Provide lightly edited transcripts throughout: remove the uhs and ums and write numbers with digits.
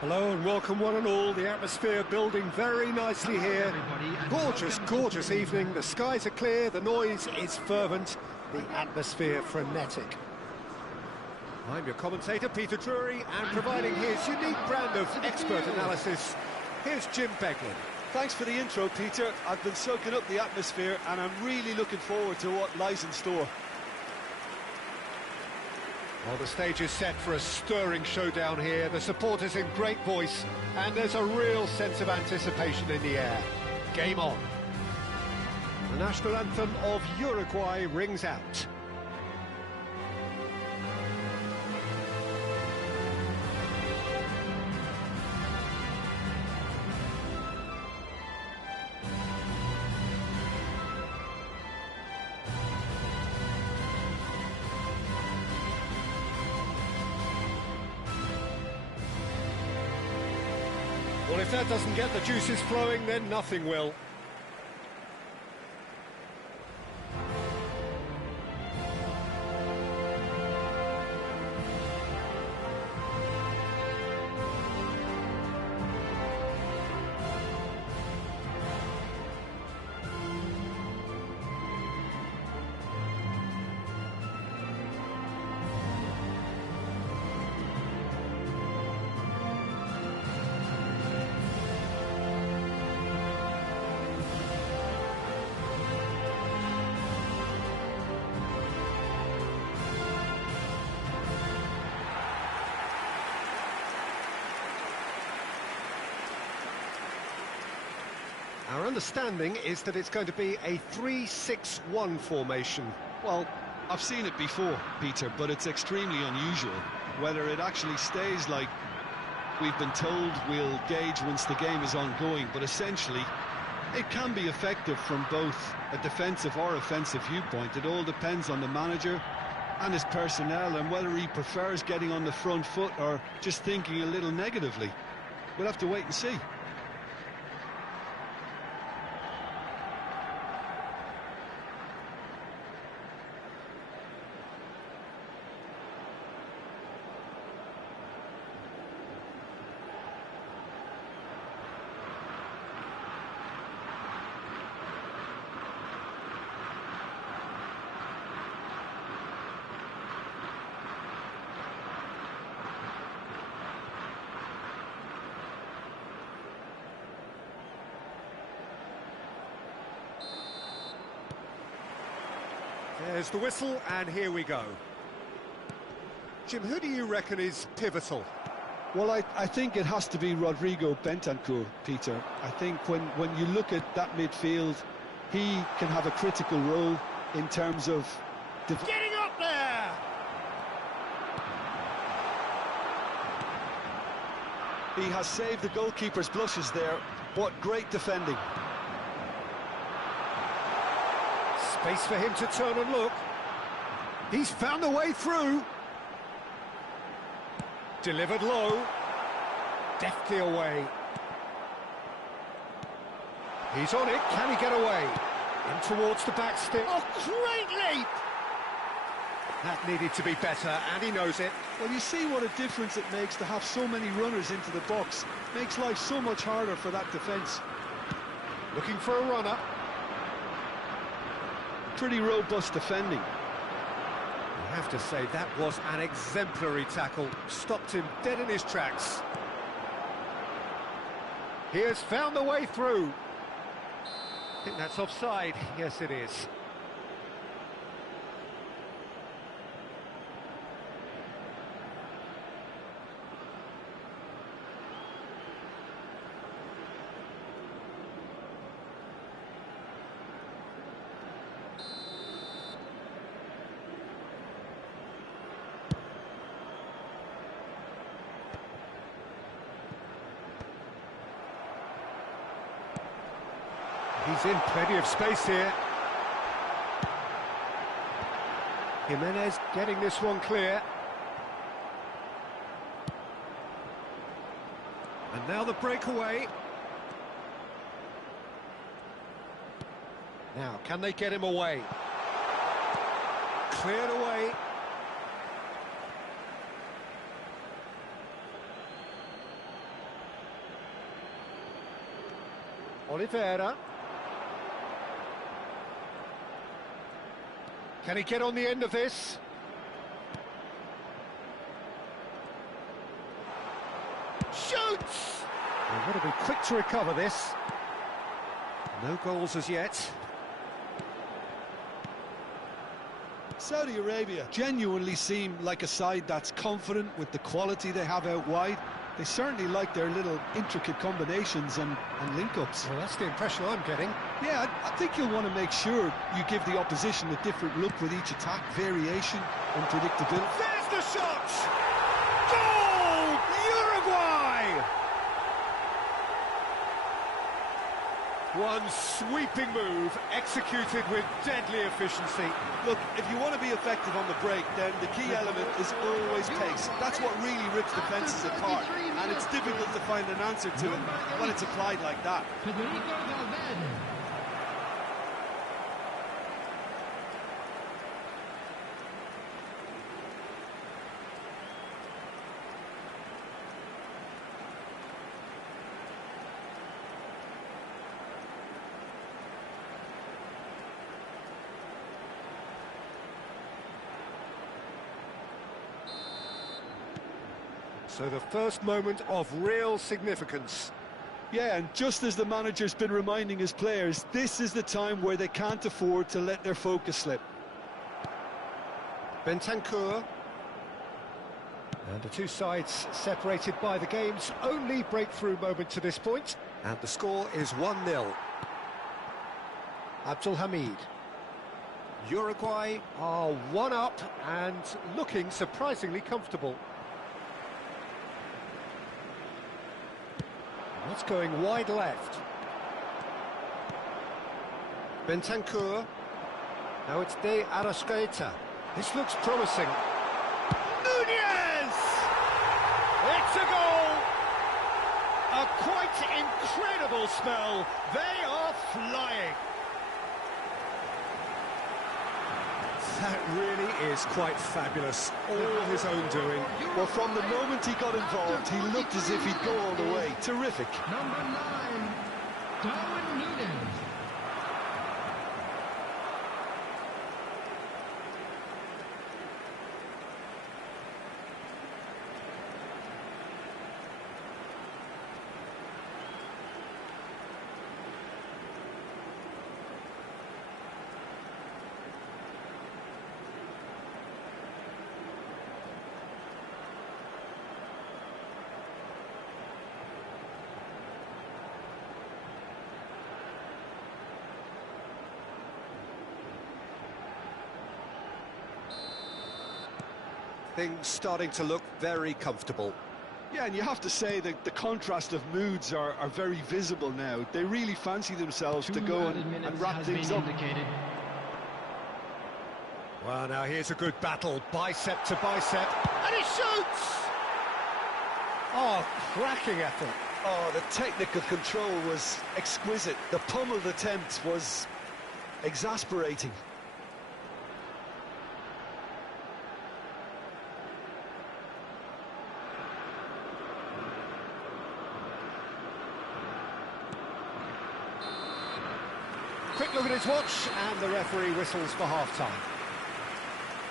Hello and welcome one and all. The atmosphere building very nicely here. Gorgeous, gorgeous evening. The skies are clear, the noise is fervent, the atmosphere frenetic. I'm your commentator, Peter Drury, and providing his unique brand of expert analysis, here's Jim Beglin. Thanks for the intro, Peter. I've been soaking up the atmosphere and I'm really looking forward to what lies in store. Well, the stage is set for a stirring showdown here. The supporters in great voice, and there's a real sense of anticipation in the air. Game on. The national anthem of Uruguay rings out. Well, if that doesn't get the juices flowing, then nothing will. Our understanding is that it's going to be a 3-6-1 formation. Well, I've seen it before, Peter, but it's extremely unusual. Whether it actually stays like we've been told, we'll gauge once the game is ongoing, but essentially it can be effective from both a defensive or offensive viewpoint. It all depends on the manager and his personnel and whether he prefers getting on the front foot or just thinking a little negatively. We'll have to wait and see. There's the whistle, and here we go. Jim, who do you reckon is pivotal? Well, I think it has to be Rodrigo Bentancur, Peter. I think when you look at that midfield, he can have a critical role in terms of... Getting up there! He has saved the goalkeeper's blushes there. What great defending. Space for him to turn and look. He's found a way through. Delivered low. Deftly away. He's on it. Can he get away? In towards the back stick. Oh, great leap! That needed to be better, and he knows it. Well, you see what a difference it makes to have so many runners into the box. Makes life so much harder for that defence. Looking for a runner. Pretty robust defending. I have to say, that was an exemplary tackle. Stopped him dead in his tracks. He has found the way through. I think that's offside. Yes, it is. He's in plenty of space here. Jimenez getting this one clear. And now the breakaway. Now, can they get him away? Cleared away. Oliveira. Can he get on the end of this? Shoots! They've got to be quick to recover this. No goals as yet. Saudi Arabia genuinely seem like a side that's confident with the quality they have out wide. They certainly like their little intricate combinations and link-ups. Well, that's the impression I'm getting. Yeah, I think you'll want to make sure you give the opposition a different look with each attack, variation, unpredictability. There's the shot! Goal! Uruguay! One sweeping move, executed with deadly efficiency. Look, if you want to be effective on the break, then the key element is always pace. That's what really rips defences apart, and it's difficult to find an answer to it when it's applied like that. So the first moment of real significance. Yeah, and just as the manager's been reminding his players, this is the time where they can't afford to let their focus slip. Bentancur. And the two sides separated by the game's only breakthrough moment to this point. And the score is 1-0. Abdul Hamid. Uruguay are one up and looking surprisingly comfortable. That's going wide left. Bentancur. Now it's De Arrascaeta. This looks promising. Nunez! It's a goal! A quite incredible spell. They are flying. That really is quite fabulous. All his own doing. Well, from the moment he got involved, he looked as if he'd go all the way. Terrific. Number 9, Darwin Nunez. Things starting to look very comfortable. Yeah, and you have to say that the contrast of moods are very visible now. They really fancy themselves to go and wrap things up. Well, now here's a good battle, bicep to bicep, and he shoots! Oh, cracking effort. Oh, the technical control was exquisite. The pummeled attempt was exasperating. Quick look at his watch, and the referee whistles for half-time.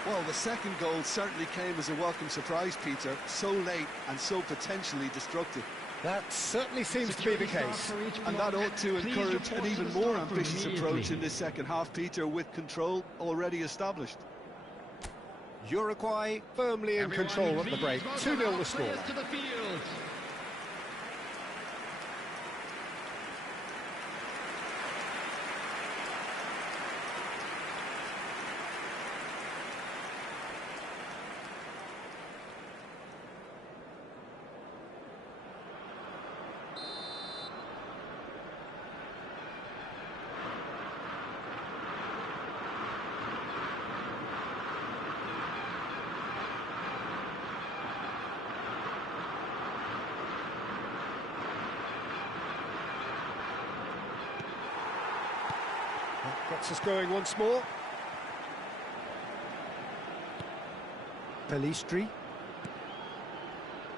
Well, the second goal certainly came as a welcome surprise, Peter. So late and so potentially destructive. That certainly seems to be the case. And that ought to encourage an even more ambitious approach in this second half, Peter, with control already established. Uruguay firmly in control at the break. 2-0 the score. Gets us going once more. Pelistri.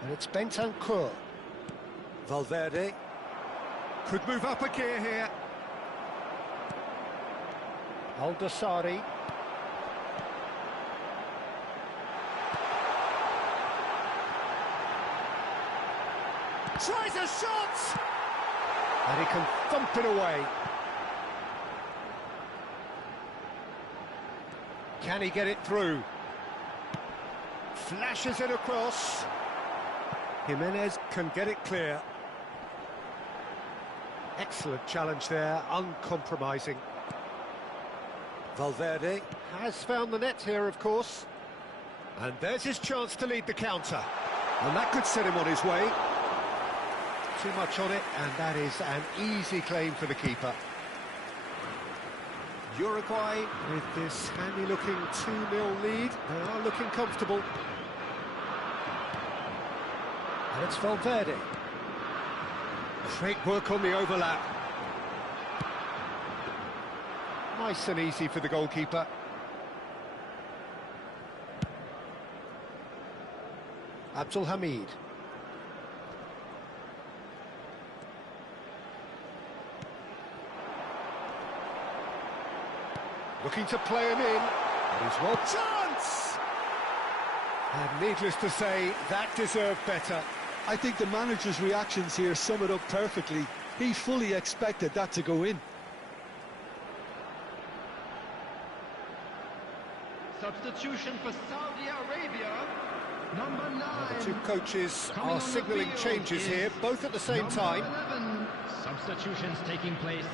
And it's Bentancur. Valverde. Could move up a gear here. Al-Dossari. Tries a shot! And he can thump it away. Can he get it through? Flashes it across. Jimenez can get it clear. Excellent challenge there, uncompromising. Valverde has found the net here, of course. And there's his chance to lead the counter. And that could set him on his way. Too much on it, and that is an easy claim for the keeper. Uruguay, with this handy-looking 2-0 lead, they are looking comfortable. And it's Valverde. Great work on the overlap. Nice and easy for the goalkeeper. Abdul Hamid. Looking to play him in. And he's well chance! And needless to say, that deserved better. I think the manager's reactions here sum it up perfectly. He fully expected that to go in. Substitution for Saudi Arabia, number 9. The two coaches Coming are on the signalling field changes is here, both at the same number time. 11. Substitutions taking place.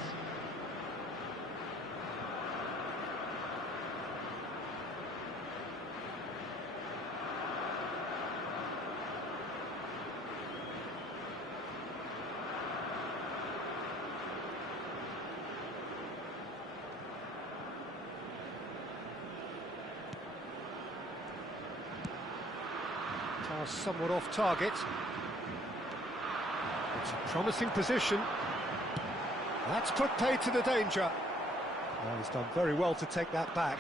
Somewhat off target. It's a promising position. That's put paid to the danger. Oh, he's done very well to take that back.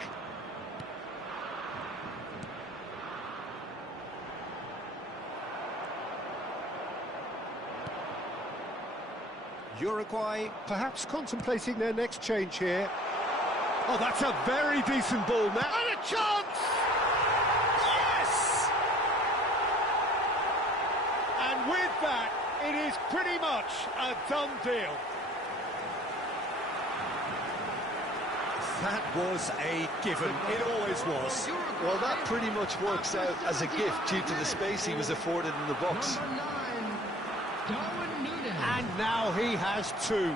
Uruguay perhaps contemplating their next change here. Oh, that's a very decent ball now. And a chance! With that, it is pretty much a done deal. That was a given. It always was. Well, that pretty much works out as a gift due to the space he was afforded in the box. Number 9, Darwin Núñez. And now he has two.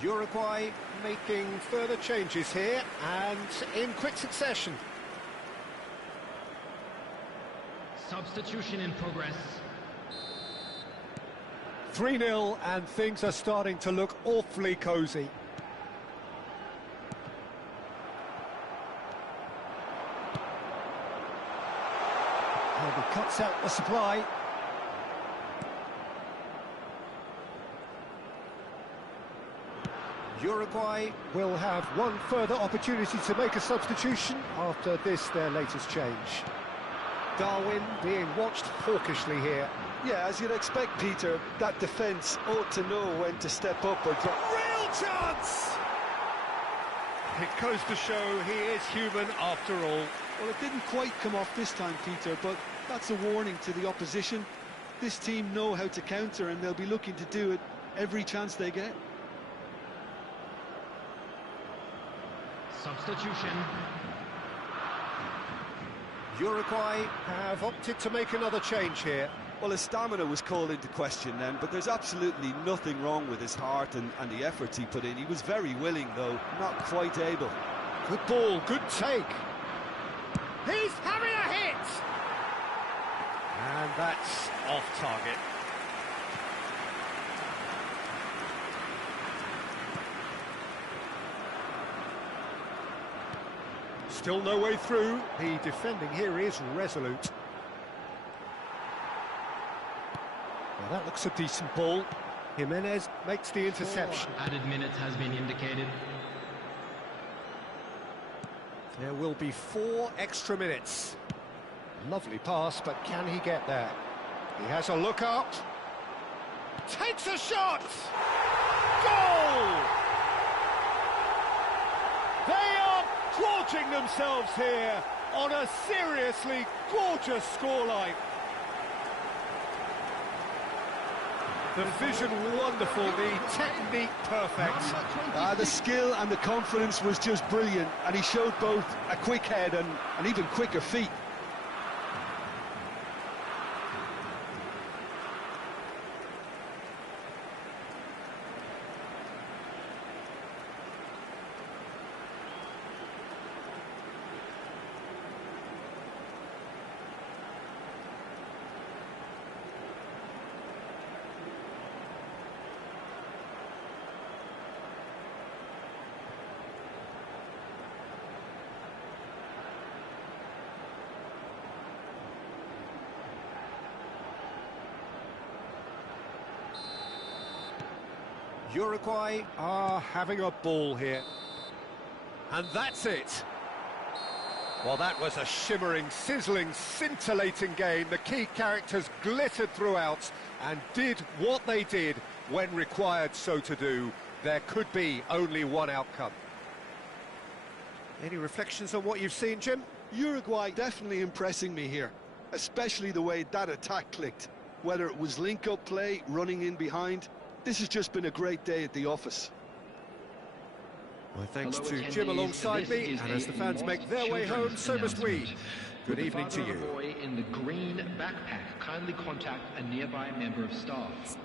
Uruguay making further changes here, and in quick succession. Substitution in progress. 3-0, and things are starting to look awfully cosy. And he cuts out the supply. Uruguay will have one further opportunity to make a substitution after this, their latest change. Darwin being watched hawkishly here. Yeah, as you'd expect, Peter, that defence ought to know when to step up or drop. Real chance! It goes to show he is human after all. Well, it didn't quite come off this time, Peter, but that's a warning to the opposition. This team know how to counter, and they'll be looking to do it every chance they get. Substitution. Uruguay have opted to make another change here. Well, his stamina was called into question then, but there's absolutely nothing wrong with his heart and the efforts he put in. He was very willing, though, not quite able. Good ball, good take. He's having a hit! And that's off target. Still no way through. The defending here is resolute. Well, that looks a decent ball. Jimenez makes the interception. Added minutes has been indicated. There will be 4 extra minutes. Lovely pass, but can he get there? He has a look up. Takes a shot! Goal! They are gorging themselves here on a seriously gorgeous scoreline. The vision wonderful, the technique perfect. The skill and the confidence was just brilliant, and he showed both a quick head and even quicker feet. Uruguay are having a ball here. And that's it. Well, that was a shimmering, sizzling, scintillating game. The key characters glittered throughout and did what they did when required so to do. There could be only one outcome. Any reflections on what you've seen, Jim? Uruguay definitely impressing me here, especially the way that attack clicked. Whether it was link-up play, running in behind, this has just been a great day at the office. Well, thanks to Jim alongside me, and as the fans make their way home, so must we. Good evening to you. In the green backpack, kindly contact a nearby member of staff.